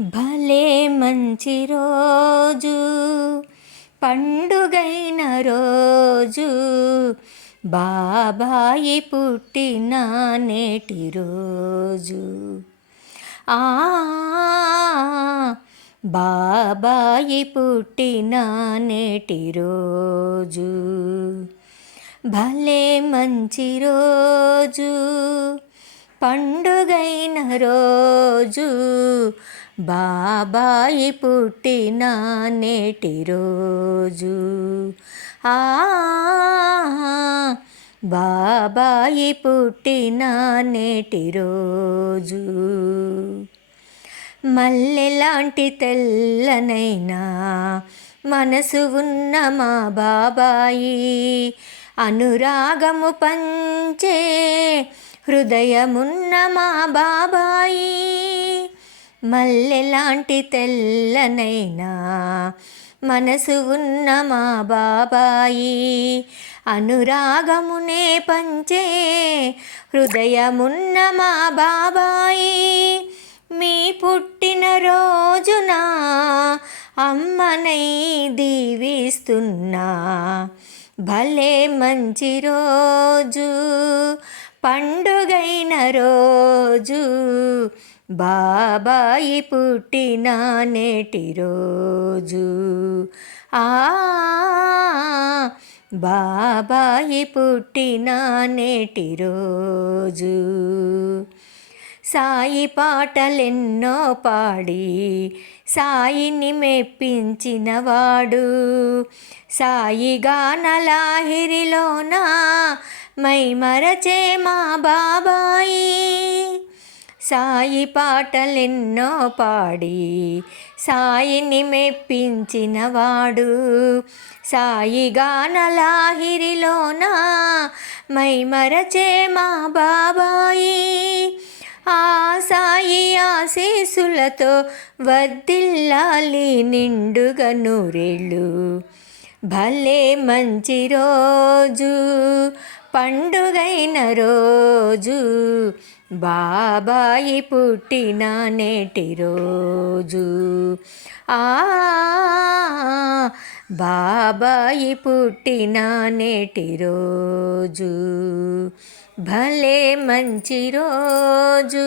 భలే మంచి రోజు, పండుగైన రోజు, బాబాయి పుట్టిన నేటి రోజు. ఆ బాబాయి పుట్టిన నేటి రోజు. భలే మంచి రోజు, పండుగైన రోజు, బాబాయి పుట్టిన నేటి రోజు. ఆ బాబాయి పుట్టిన నేటి రోజు. మల్లెలాంటి తెల్లనైనా మనసు ఉన్న మా బాబాయి, అనురాగము పంచే హృదయమున్న మా బాబాయి. మల్లెలాంటి తెల్లనైనా మనసు ఉన్న మా బాబాయి, అనురాగమునే పంచే హృదయమున్న మా బాబాయి. మీ పుట్టిన రోజున అమ్మనై దీవిస్తున్నా. భలే మంచి రోజు, పండుగైన రోజు, బాబాయి పుట్టిన నేటి రోజు. ఆ బాబాయి పుట్టిన నేటి రోజు. సాయి పాటలెన్నో పాడి సాయిని మెప్పించినవాడు, సాయి గానలాహిరిలోన మైమరచే మా బాబాయి. సాయి పాటలెన్నో పాడి సాయిని మెప్పించినవాడు, సాయి గానలాహిరిలోన మైమరచే మా బాబాయి. ఆ సాయి ఆశీస్సులతో వర్ధిల్లాలి నిండుగా నూరేళ్ళు. భలే మంచి రోజు, పండుగైన రోజు, బాబాయి పుట్టిన నేటి రోజు. ఆ బాబాయి పుట్టిన నేటి రోజు. భలే మంచి రోజు.